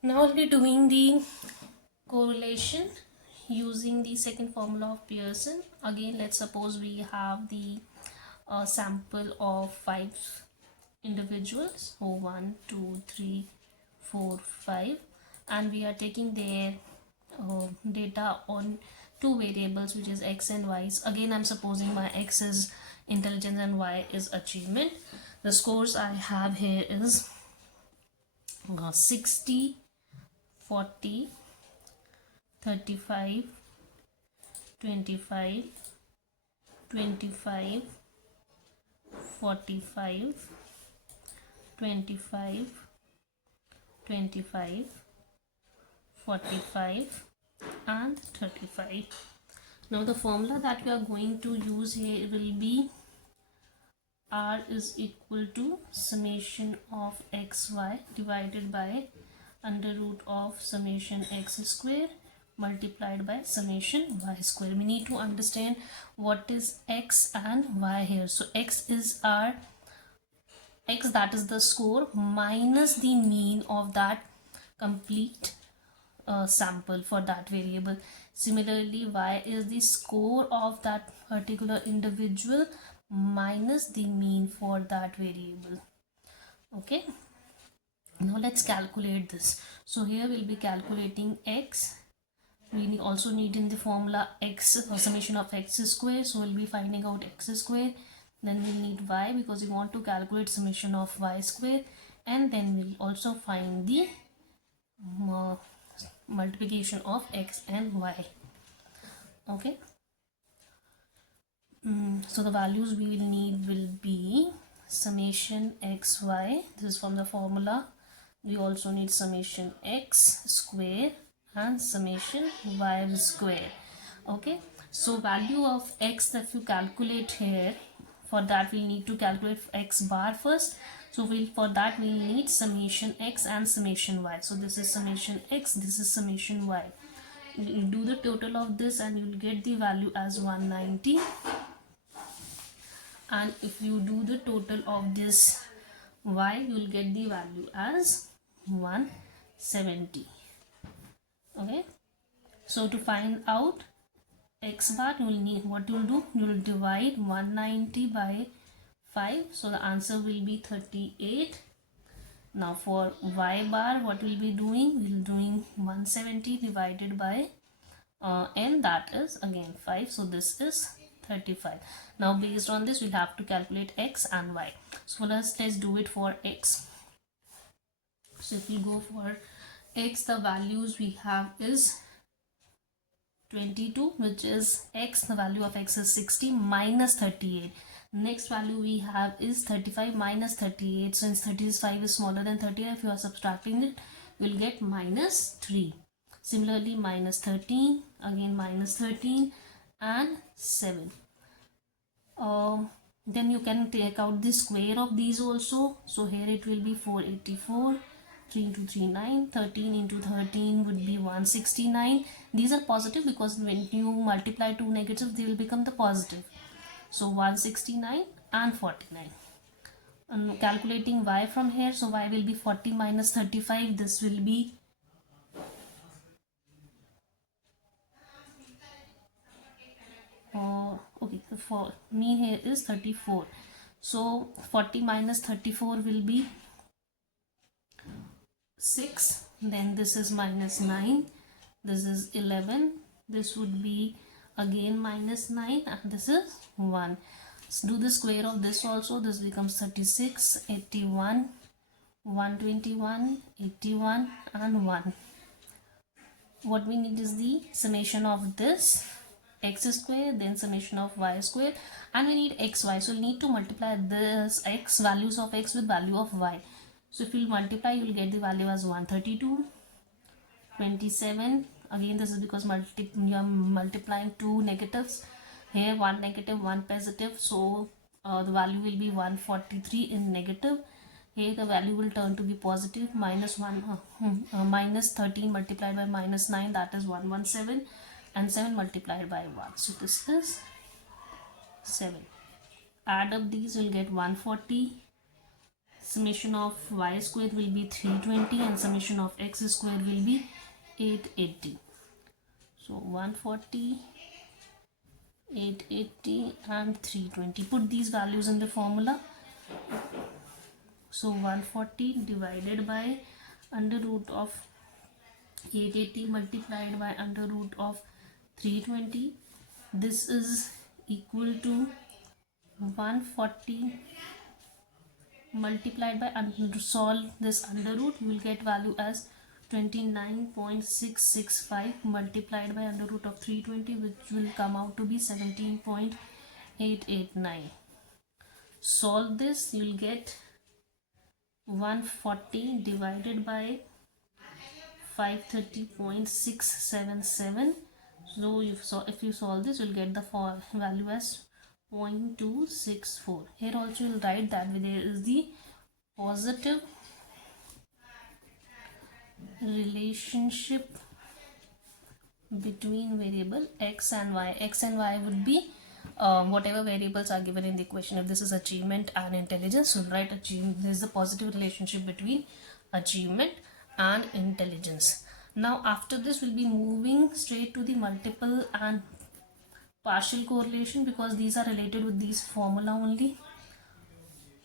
Now I'll be doing the correlation using the second formula of Pearson. Again, let's suppose we have the sample of 5 individuals. So 1, 2, 3, 4, 5, and we are taking their data on two variables, which is x and y. Again, I'm supposing my x is intelligence and y is achievement. The scores I have here is 60, 40, 35, 25, 25, 45, 25, 25, 45, and 35. Now the formula that we are going to use here will be r is equal to summation of xy divided by under root of summation x square multiplied by summation y square. We need to understand what is x and y here. So x is our x, that is the score, minus the mean of that complete sample for that variable. Similarly, y is the score of that particular individual minus the mean for that variable. Okay, now let's calculate this. So here we'll be calculating x. We also need in the formula x, summation of x square, so we'll be finding out x square. Then we'll need y because we want to calculate summation of y square, and then we'll also find the multiplication of x and y. Okay, so the values we will need will be summation xy, this is from the formula. We also need summation x square and summation y square. Okay, so value of x that you calculate here, for that we need to calculate x bar first. So for that we need summation x and summation y. So this is summation x, this is summation y. You do the total of this and you will get the value as 190. And if you do the total of this y, you will get the value as 170. Okay, so to find out x bar, you will need, what you will do, you will divide 190 by 5, so the answer will be 38. Now for y bar, what we'll be doing, we'll doing 170 divided by n, that is again 5, so this is 35. Now based on this, we'll have to calculate x and y. So let's do it for x. So if we go for x, the values we have is 22, which is x, the value of x is 60 minus 38. Next value we have is 35 minus 38. Since 35 is smaller than 38, if you are subtracting it, you will get minus 3. Similarly, minus 13, again minus 13 and 7. Then you can take out the square of these also. So here it will be 484. 3 into 3, 9, 13 into 13 would be 169. These are positive because when you multiply two negatives, they will become the positive. So 169 and 49. And calculating y from here, so y will be 40 minus 35. This will be okay, for mean here is 34. So 40 minus 34 will be 6. Then this is minus 9. This is 11. This would be again minus 9, and this is 1. Let's do the square of this also. This becomes 36, 81, 121, 81 and 1. What we need is the summation of this x square, then summation of y square, and we need xy. So we need to multiply this x, values of x, with value of y. So if you multiply, you will get the value as 132, 27. Again, this is because you are multiplying two negatives. Here one negative, one positive. So the value will be 143 in negative. Here the value will turn to be positive. Minus 13 multiplied by minus 9, that is 117. And 7 multiplied by 1. So this is 7. Add up these, you will get 140. summation of y square will be 320 and summation of x square will be 880. So 140, 880 and 320. Put these values in the formula. So 140 divided by under root of 880 multiplied by under root of 320. This is equal to 140 multiplied by solve this under root, you will get value as 29.665 multiplied by under root of 320, which will come out to be 17.889. Solve this, you will get 140 divided by 530.677. So if you solve this, you will get the value as 0.264. Here also you will write that there is the positive relationship between variable x and y. X and y would be whatever variables are given in the equation. If this is achievement and intelligence, so write achievement. There is a positive relationship between achievement and intelligence. Now after this we'll be moving straight to the multiple and partial correlation, because these are related with these formula only.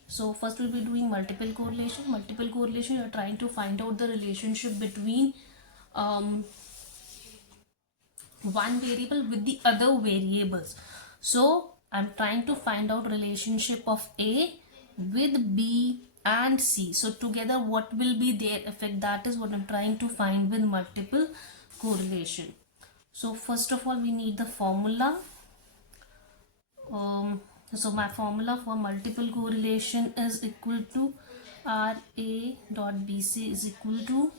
So first we'll be doing multiple correlation. Multiple correlation, you are trying to find out the relationship between one variable with the other variables. So I'm trying to find out relationship of A with B and C. So together what will be their effect? That is what I'm trying to find with multiple correlation. So first of all we need the formula. So my formula for multiple correlation is equal to RA dot BC is equal to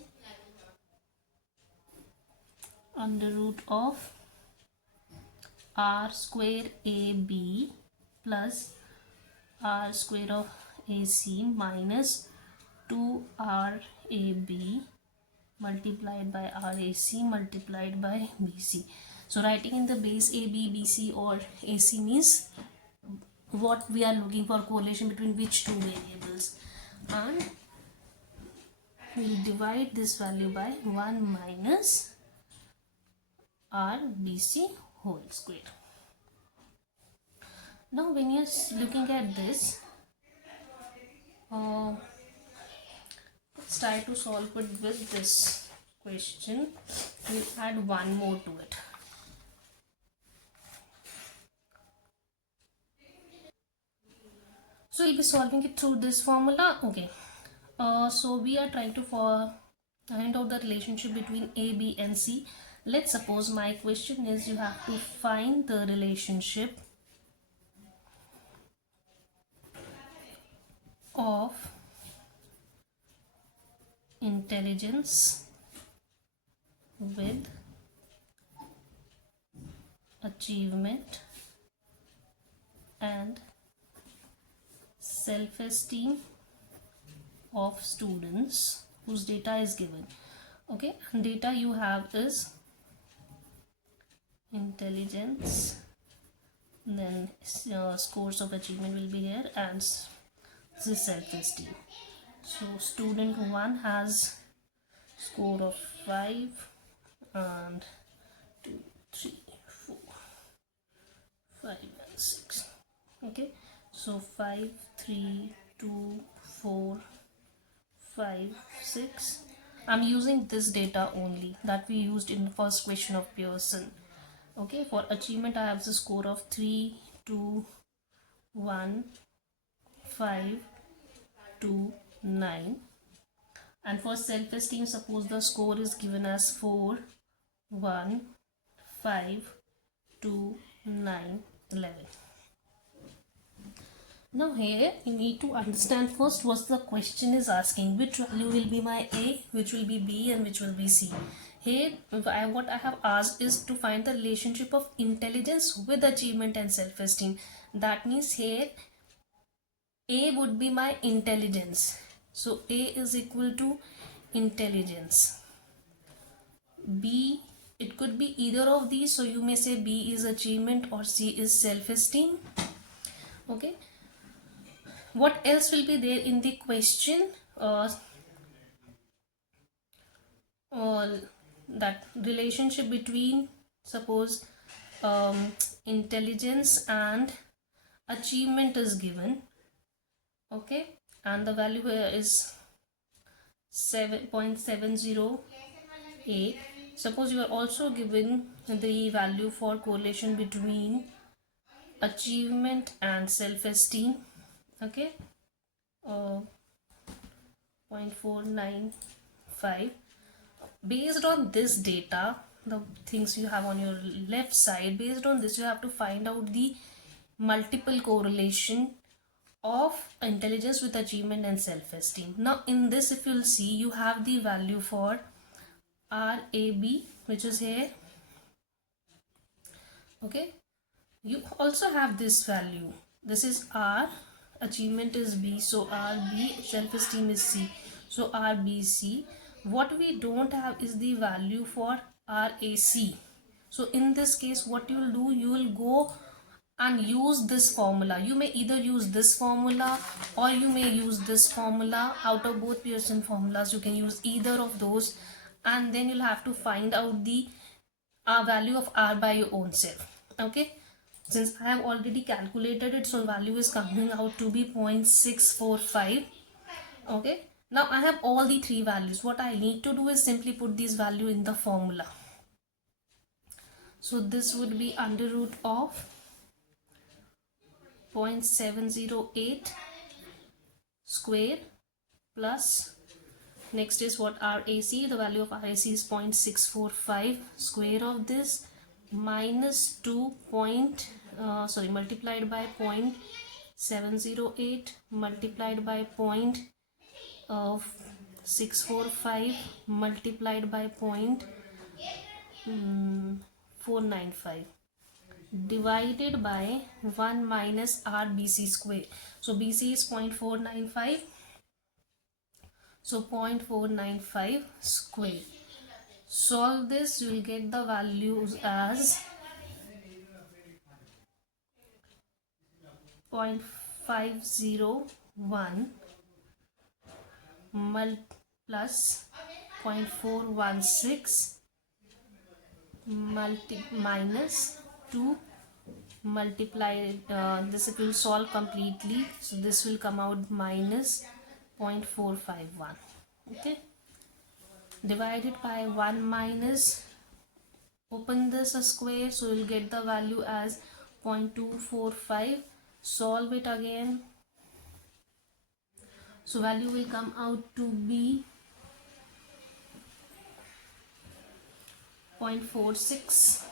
under root of R square AB plus R square of AC minus 2RAB multiplied by RAC multiplied by BC. So writing in the base AB, BC or AC means what we are looking for, correlation between which two variables, and we will divide this value by 1 minus RBC whole square. Now when you are looking at this, let's try to solve it with this question. We'll add one more to it. So we'll be solving it through this formula. Okay. So we are trying to find out the relationship between A, B and C. Let's suppose my question is you have to find the relationship of intelligence with achievement and self-esteem of students whose data is given. Okay, and data you have is intelligence, then scores of achievement will be here, and this self-esteem. So student 1 has score of 5 and 2, 3, 4, 5 and 6. Okay, so 5, 3, 2, 4, 5, 6. I'm using this data only that we used in the first question of Pearson. Okay, for achievement I have the score of 3, 2, 1, 5, 2, 9. And for self-esteem, suppose the score is given as 4, 1, 5, 2, 9, 11. Now here you need to understand first what the question is asking. Which value will be my A, which will be B and which will be C. Here what I have asked is to find the relationship of intelligence with achievement and self-esteem. That means here A would be my intelligence. So A is equal to intelligence. B, it could be either of these. So you may say B is achievement or C is self-esteem. Okay. What else will be there in the question? That relationship between, suppose, intelligence and achievement is given, okay, and the value here is 7.708. Suppose you are also given the value for correlation between achievement and self-esteem, okay, 0.495. Based on this data, the things you have on your left side, based on this you have to find out the multiple correlation of intelligence with achievement and self-esteem. Now in this, if you'll see, you have the value for RAB, which is here, okay. You also have this value, this is R, achievement is B, so RB, self-esteem is C, so RBC. What we don't have is the value for RAC. So in this case, what you will do, you will go and use this formula. You may either use this formula or you may use this formula. Out of both Pearson formulas, you can use either of those, and then you'll have to find out the value of R by your own self, okay. Since I have already calculated it, so value is coming out to be 0.645, okay. Now I have all the three values. What I need to do is simply put these value in the formula. So this would be under root of 0.708 square plus, next is what, RAC, the value of RAC is 0.645 square of this minus 2 multiplied by 0.708 multiplied by 0.645 multiplied by 0.495 divided by 1 minus RBC square. So BC is 0.495, so 0.495 square. Solve this, you will get the values as 0.501 plus 0.416 minus 2 multiplied, this it will solve completely, so this will come out minus 0.451, okay, divided by 1 minus, open this a square, so you'll get the value as 0.245. Solve it again, so value will come out to be 0.46,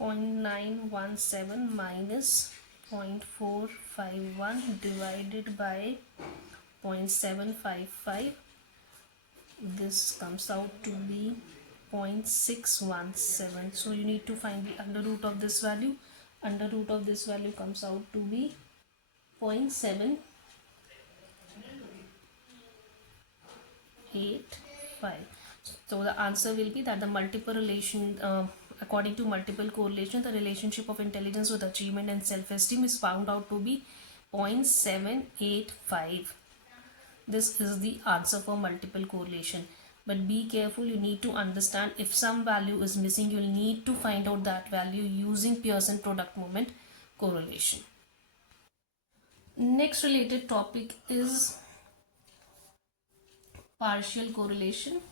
0.917 minus 0.451 divided by 0.755, this comes out to be 0.617. so you need to find the under root of this value. Under root of this value comes out to be 0.785. So the answer will be that the multiple relation, according to multiple correlation, the relationship of intelligence with achievement and self-esteem is found out to be 0.785. This is the answer for multiple correlation. But be careful, you need to understand if some value is missing, you'll need to find out that value using Pearson product moment correlation. Next related topic is partial correlation.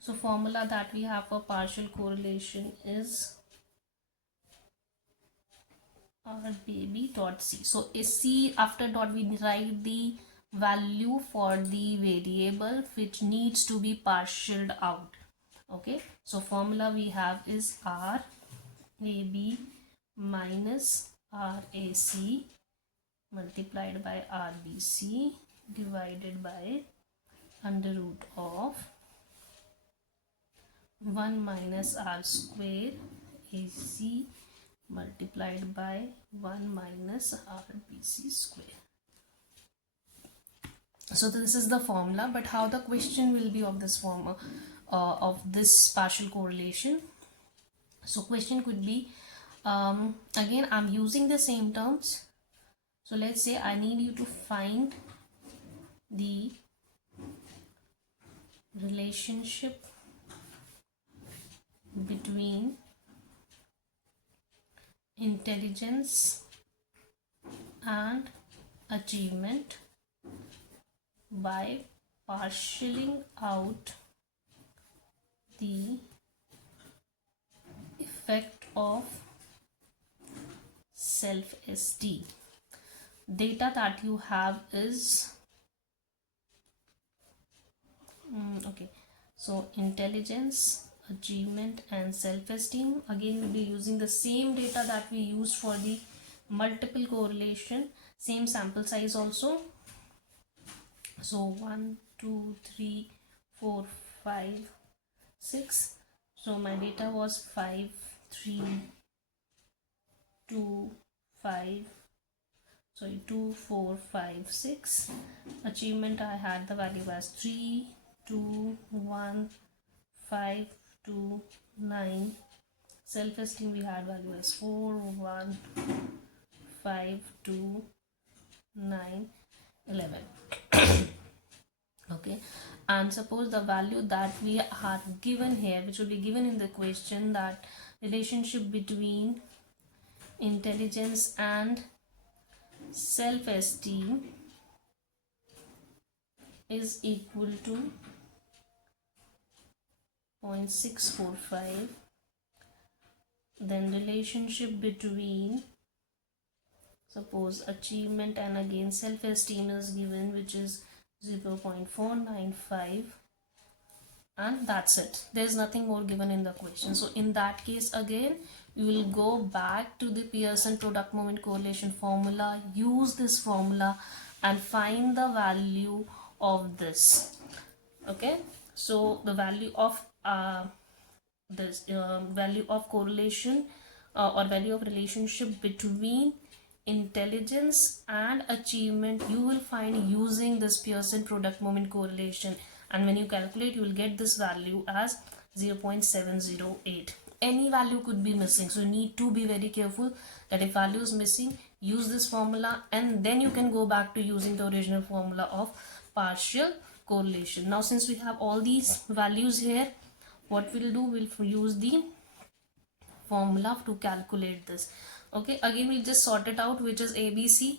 So formula that we have for partial correlation is RBB dot C. So C, after dot we write the value for the variable which needs to be partialed out, okay. So formula we have is RAB minus RAC multiplied by RBC divided by under root of 1 minus R square AC multiplied by 1 minus RBC square. So this is the formula, but how the question will be of this form of this partial correlation. So question could be, Again, I'm using the same terms. So let's say I need you to find the relationship between intelligence and achievement by partialing out the effect of self-esteem. Data that you have is okay, so intelligence, achievement and self-esteem. Again, we'll be using the same data that we used for the multiple correlation, same sample size also. So 1 2 3 4 5 6. So my data was 5 3 2 5, sorry, 2 4 5 6. Achievement, I had the value as 3 2 1 5 2 9. Self-esteem, we had value as 4 1 5 2 9 11. Okay, and suppose the value that we are given here, which will be given in the question, that relationship between intelligence and self-esteem is equal to 0.645. Then relationship between, suppose, achievement and again self-esteem is given, which is 0.495, and that's it. There's nothing more given in the question. So in that case, again you will go back to the Pearson product moment correlation formula, use this formula and find the value of this. Okay, so the value of this value of correlation or value of relationship between intelligence and achievement you will find using this Pearson product moment correlation, and when you calculate you will get this value as 0.708. Any value could be missing, so you need to be very careful that if value is missing, use this formula and then you can go back to using the original formula of partial correlation. Now since we have all these values here, what we'll do, we'll use the formula to calculate this. Okay, again we'll just sort it out, which is ABC.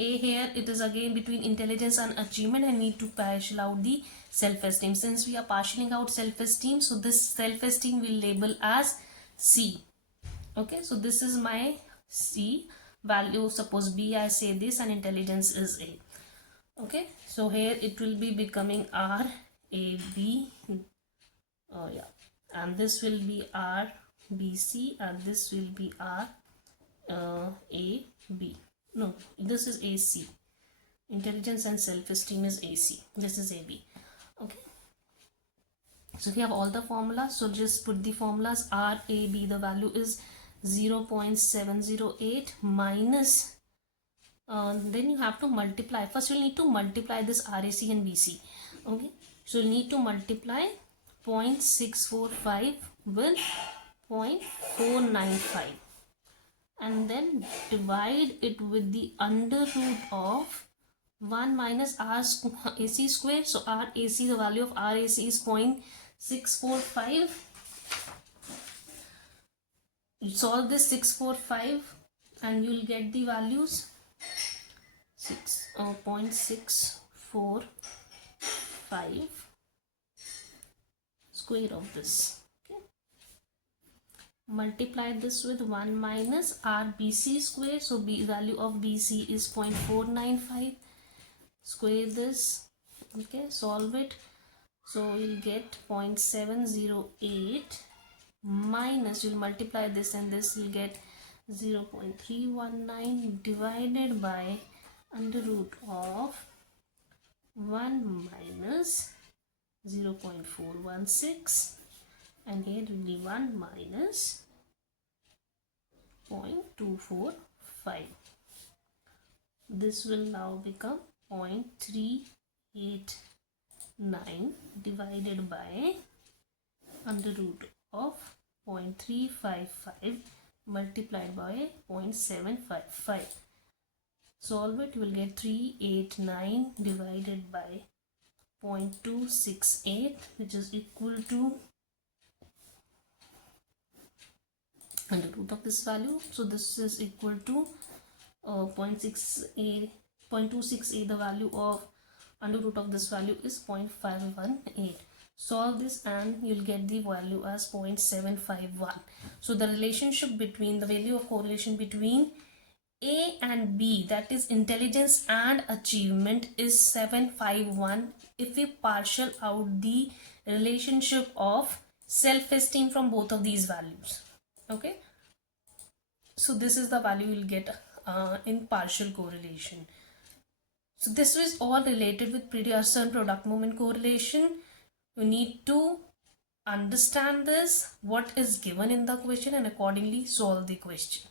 A here, it is again between intelligence and achievement. I need to partial out the self-esteem. Since we are partialing out self-esteem, so this self-esteem will label as C. Okay, so this is my C value. Suppose B, I say this, and intelligence is A. Okay, so here it will be becoming R A B. Yeah, and this will be R B C, and this will be R A B. No, this is AC. Intelligence and self-esteem is AC. This is AB. Okay, so we have all the formulas, so just put the formulas. RAB, the value is 0.708 minus then you have to multiply. First you need to multiply this RAC and BC. Okay, so you need to multiply 0.645 with 0.495 and then divide it with the under root of 1 minus AC square. So RAC, the value of RAC is 0.645. You solve this 645 and you will get the values 0.645 square of this. Okay, multiply this with 1 minus RBC square. So B value of BC is 0.495. Square this. Okay, solve it. So you'll get 0.708 minus, you'll multiply this and this, you'll get 0.319 divided by under root of 1 minus 0.416, and here will be 1 minus 0.245. This will now become 0.389 divided by under root of 0.355 multiplied by 0.755. Solve it, you will get 389 divided by 0.268, which is equal to under root of this value. So this is equal to 0.268. The value of under root of this value is 0.518. Solve this and you'll get the value as 0.751. So the relationship between the value of correlation between A and B, that is intelligence and achievement, is 751 if we partial out the relationship of self-esteem from both of these values. Okay, so this is the value you'll get in partial correlation. So this is all related with Pearson product movement correlation. You need to understand this, what is given in the question, and accordingly solve the question.